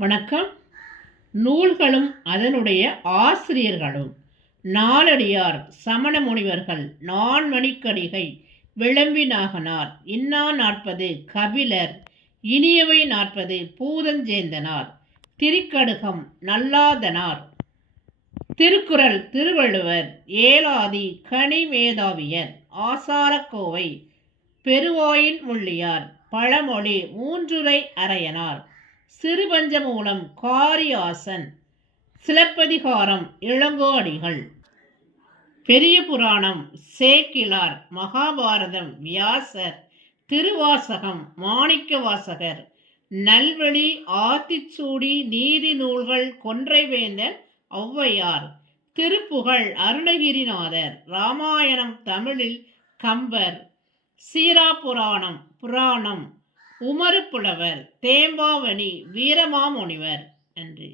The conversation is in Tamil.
வணக்கம். நூல்களும் அதனுடைய ஆசிரியர்களும். நாலடியார் சமண முனிவர்கள் நான்மணிக்கடிகை விளம்பினாகனார் இன்னா 40 கபிலர் இனியவை 40 பூதஞ்சேந்தனார் திரிக்கடுகம் நல்லாதனார் திருக்குறள் திருவள்ளுவர் ஏலாதி கனிமேதாவியர் ஆசாரக்கோவை பெருவாயின் முள்ளியார் பழமொழி மூன்றுரை அரையனார் சிறுபஞ்சமூலம் காரியாசன் சிலப்பதிகாரம் இளங்கோஅடிகள் பெரிய புராணம் சேக்கிழார் மகாபாரதம் வியாசர் திருவாசகம் மாணிக்கவாசகர் நல்வழி ஆத்திச்சூடி நீதி நூல்கள் கொன்றைவேந்தன் ஔவையார் திருப்புகழ் அருணகிரிநாதர் இராமாயணம் தமிழில் கம்பர் சீராபுராணம் புராணம் உமறுப்புலவர் தேம்பாவணி வீரமாமுனிவர். நன்றி.